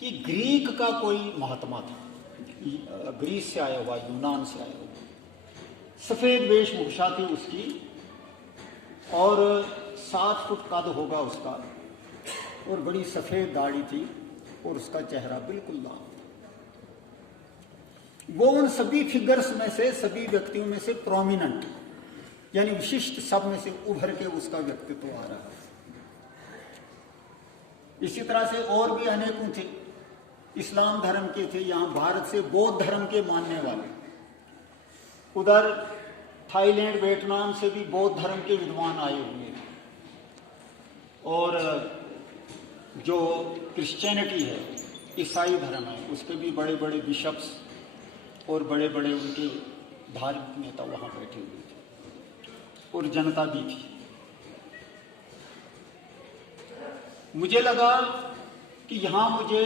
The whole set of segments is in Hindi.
कि ग्रीक का कोई महात्मा था, ग्रीस से आया हुआ, यूनान से आया हुआ, सफेद वेशभूषा थी उसकी और 7 फुट कद होगा उसका और बड़ी सफेद दाढ़ी थी और उसका चेहरा बिल्कुल लाल था। वो उन सभी फिगर्स में से, सभी व्यक्तियों में से प्रोमिनेंट, यानी विशिष्ट सब में से उभर के उसका व्यक्तित्व आ रहा है। इसी तरह से और भी अनेकों थे, इस्लाम धर्म के थे, यहां भारत से बौद्ध धर्म के मानने वाले, उधर थाईलैंड वियतनाम से भी बौद्ध धर्म के विद्वान आए हुए हैं, और जो क्रिश्चियनिटी है, ईसाई धर्म है, उसके भी बड़े बड़े बिशप्स और बड़े बड़े उनके धार्मिक नेता वहां बैठे हुए थे और जनता भी थी। मुझे लगा कि यहां मुझे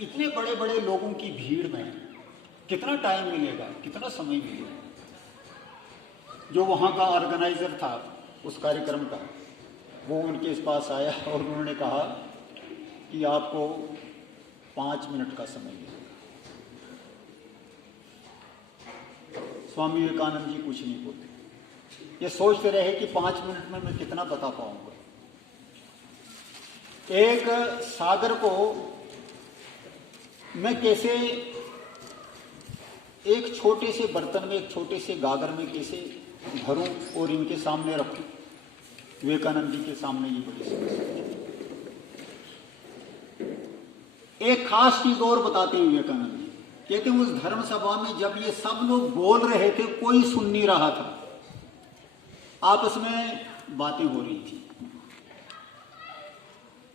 इतने बड़े बड़े लोगों की भीड़ में कितना टाइम मिलेगा, कितना समय मिलेगा। जो वहां का ऑर्गेनाइजर था उस कार्यक्रम का, वो उनके पास आया और उन्होंने कहा कि आपको 5 मिनट का समय मिलेगा। स्वामी विवेकानंद जी कुछ नहीं बोलते, ये सोचते रहे कि 5 मिनट में मैं कितना बता पाऊंगा। एक सागर को मैं कैसे एक छोटे से बर्तन में, एक छोटे से गागर में कैसे भरूं और इनके सामने रखूं, विवेकानंद जी के सामने ये बड़ी समस्या। एक खास चीज और बताते हैं विवेकानंद जी, कहते हैं उस धर्म सभा में जब ये सब लोग बोल रहे थे, कोई सुन नहीं रहा था, आपस में बातें हो रही थी।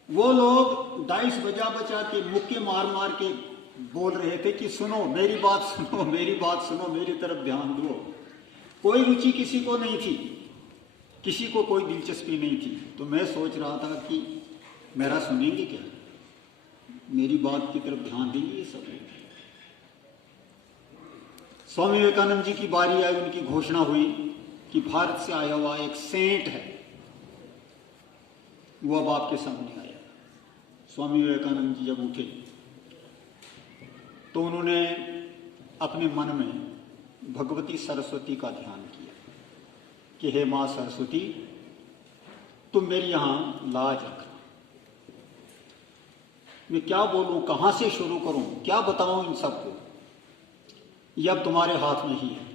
वो लोग डाइस बजा बजा के, मुक्के मार मार के बोल रहे थे कि सुनो मेरी बात सुनो, मेरी बात सुनो, मेरी तरफ ध्यान दो। कोई रुचि किसी को नहीं थी, किसी को कोई दिलचस्पी नहीं थी। तो मैं सोच रहा था कि मेरा सुनेंगे क्या, मेरी बात की तरफ ध्यान देंगे ये सब। स्वामी विवेकानंद जी की बारी आई, उनकी घोषणा हुई कि भारत से आया हुआ एक सेंट है, वो अब आपके सामने आया। स्वामी विवेकानंद जी जब उठे तो उन्होंने अपने मन में भगवती सरस्वती का ध्यान किया कि हे मां सरस्वती, तुम मेरी यहां लाज रखना। मैं क्या बोलूं, कहां से शुरू करूं, क्या बताऊं इन सबको, ये अब तुम्हारे हाथ में ही है।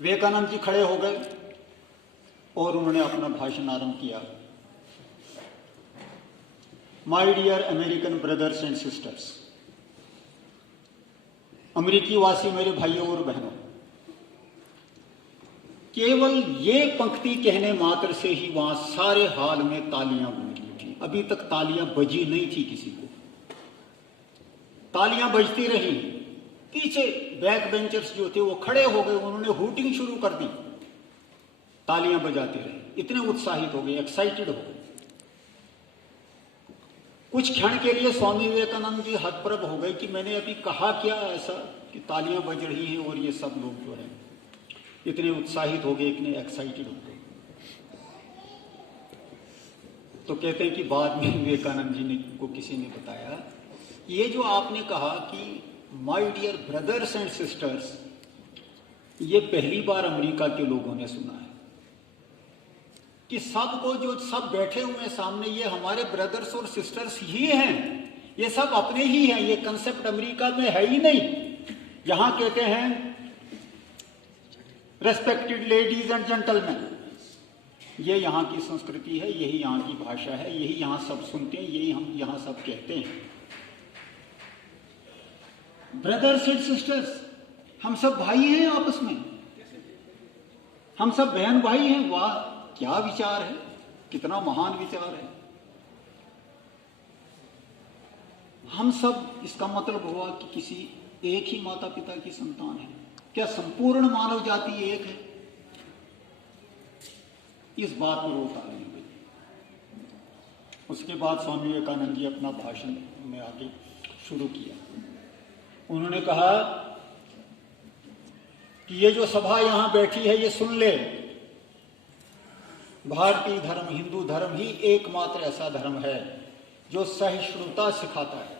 विवेकानंद जी खड़े हो गए और उन्होंने अपना भाषण आरंभ किया। My dear American brothers and sisters, अमेरिकी वासी मेरे भाइयों और बहनों, केवल ये पंक्ति कहने मात्र से ही वहां सारे हाल में तालियां गूंज उठी। अभी तक तालियां बजी नहीं थी किसी को, तालियां बजती रही। पीछे बैक बेंचर्स जो थे वो खड़े हो गए, उन्होंने हूटिंग शुरू कर दी, तालियां बजाते रहे, इतने उत्साहित हो गए, एक्साइटेड हो गए। कुछ क्षण के लिए स्वामी विवेकानंद जी हतप्रभ हो गए कि मैंने अभी कहा क्या ऐसा कि तालियां बज रही हैं और ये सब लोग जो है इतने उत्साहित हो गए, इतने एक्साइटेड हो गए। तो कहते हैं कि बाद में विवेकानंद जी ने को किसी ने बताया, ये जो आपने कहा कि my dear brothers and sisters, ये पहली बार अमेरिका के लोगों ने सुना है कि सबको, जो सब बैठे हुए हैं सामने, ये हमारे ब्रदर्स और सिस्टर्स ही हैं, ये सब अपने ही हैं। ये कंसेप्ट अमेरिका में है ही नहीं। यहां कहते हैं रेस्पेक्टेड लेडीज एंड जेंटलमैन, ये यहां की संस्कृति है, यही यहां की भाषा है, यही यहां सब सुनते हैं, यही हम यहां सब कहते हैं। ब्रदर्स एंड सिस्टर्स, हम सब भाई हैं आपस में, हम सब बहन भाई हैं। वाह, क्या विचार है, कितना महान विचार है। हम सब, इसका मतलब हुआ कि किसी एक ही माता पिता की संतान है। क्या संपूर्ण मानव जाति एक है? इस बात पर वो ताली हुई। उसके बाद स्वामी विवेकानंद जी अपना भाषण में आगे शुरू किया। उन्होंने कहा कि ये जो सभा यहां बैठी है, ये सुन ले, भारतीय धर्म, हिंदू धर्म ही एकमात्र ऐसा धर्म है जो सहिष्णुता सिखाता है।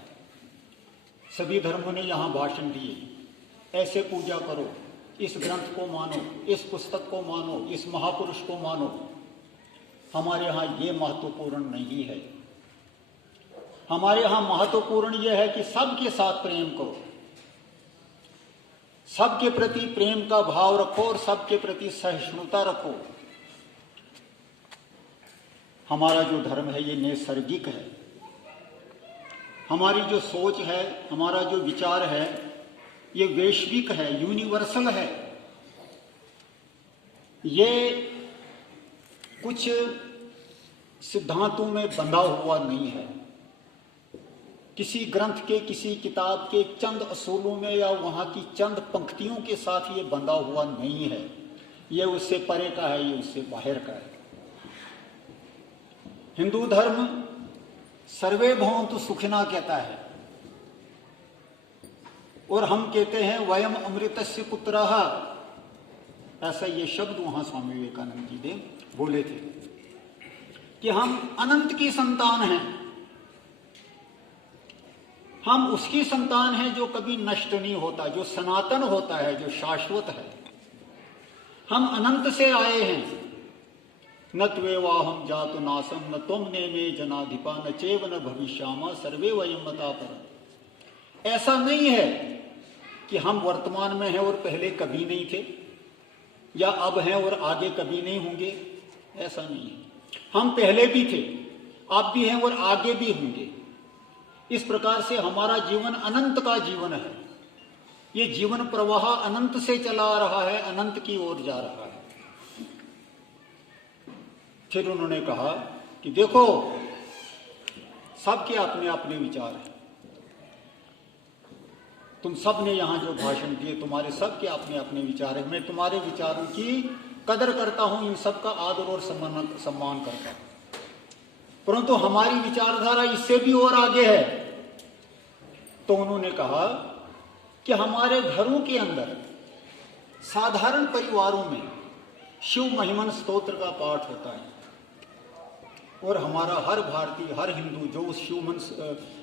सभी धर्मों ने यहाँ भाषण दिए, ऐसे पूजा करो, इस ग्रंथ को मानो, इस पुस्तक को मानो, इस महापुरुष को मानो। हमारे यहाँ ये महत्वपूर्ण नहीं है। हमारे यहाँ महत्वपूर्ण यह है कि सबके साथ प्रेम करो, सबके प्रति प्रेम का भाव रखो और सबके प्रति सहिष्णुता रखो। हमारा जो धर्म है ये नैसर्गिक है। हमारी जो सोच है, हमारा जो विचार है, ये वैश्विक है, यूनिवर्सल है। ये कुछ सिद्धांतों में बंधा हुआ नहीं है, किसी ग्रंथ के, किसी किताब के चंद असूलों में या वहां की चंद पंक्तियों के साथ ये बंधा हुआ नहीं है। ये उससे परे का है, ये उससे बाहर का है। हिंदू धर्म सर्वे भवन्तु सुखिना कहता है और हम कहते हैं वयम अमृतस्य पुत्रः। ऐसा ये शब्द वहां स्वामी विवेकानंद जी ने बोले थे कि हम अनंत की संतान हैं। हम उसकी संतान हैं जो कभी नष्ट नहीं होता, जो सनातन होता है, जो शाश्वत है। हम अनंत से आए हैं। न त्वेवाहम जातु नासम न त्वम नेमे जनाधिपा न चेव न भविष्यामा सर्वे वयम मता पर। ऐसा नहीं है कि हम वर्तमान में हैं और पहले कभी नहीं थे, या अब हैं और आगे कभी नहीं होंगे। ऐसा नहीं है। हम पहले भी थे, अब भी हैं और आगे भी होंगे। इस प्रकार से हमारा जीवन अनंत का जीवन है। ये जीवन प्रवाह अनंत से चला आ रहा है, अनंत की ओर जा रहा है। फिर उन्होंने कहा कि देखो, सबके अपने अपने विचार हैं। तुम सब ने यहां जो भाषण दिए, तुम्हारे सबके अपने अपने विचार हैं। मैं तुम्हारे विचारों की कदर करता हूं, इन सब का आदर और सम्मान करता हूं, परंतु हमारी विचारधारा इससे भी और आगे है। तो उन्होंने कहा कि हमारे घरों के अंदर, साधारण परिवारों में शिव महिमन स्तोत्र का पाठ होता है और हमारा हर भारतीय, हर हिंदू जो उस शिव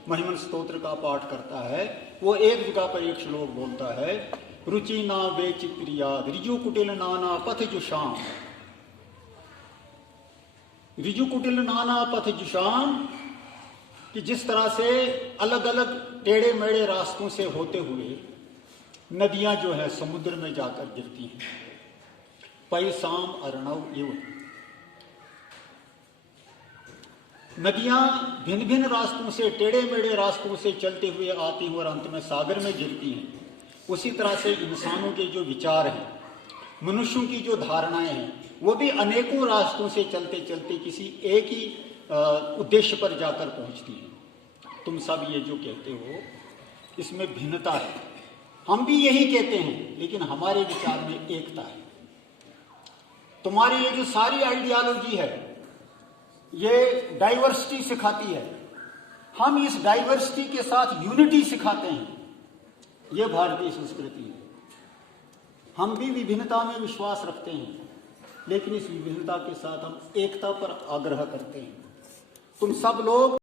महिमन स्तोत्र का पाठ करता है, वो एक जगह पर एक श्लोक बोलता है, रुचि ना वेचित्रियाद ऋजु कुटिल नाना पथ जुषाम। ऋजु कुटिल नाना पथ जुषाम, कि जिस तरह से अलग अलग टेढ़े मेढ़े रास्तों से होते हुए नदियां जो है समुद्र में जाकर गिरती हैं। पैसाम अर्णव इव, नदियां भिन्न भिन्न रास्तों से, टेढ़े मेढ़े रास्तों से चलते हुए आती हैं और अंत में सागर में गिरती हैं। उसी तरह से इंसानों के जो विचार हैं, मनुष्यों की जो धारणाएं हैं, वो भी अनेकों रास्तों से चलते चलते किसी एक ही उद्देश्य पर जाकर पहुंचती हैं। तुम सब ये जो कहते हो, इसमें भिन्नता है। हम भी यही कहते हैं, लेकिन हमारे विचार में एकता है। तुम्हारी ये जो सारी आइडियोलॉजी है, ये डाइवर्सिटी सिखाती है। हम इस डाइवर्सिटी के साथ यूनिटी सिखाते हैं। ये भारतीय संस्कृति है। हम भी विभिन्नता में विश्वास रखते हैं, लेकिन इस विभिन्नता के साथ हम एकता पर आग्रह करते हैं। तुम सब लोग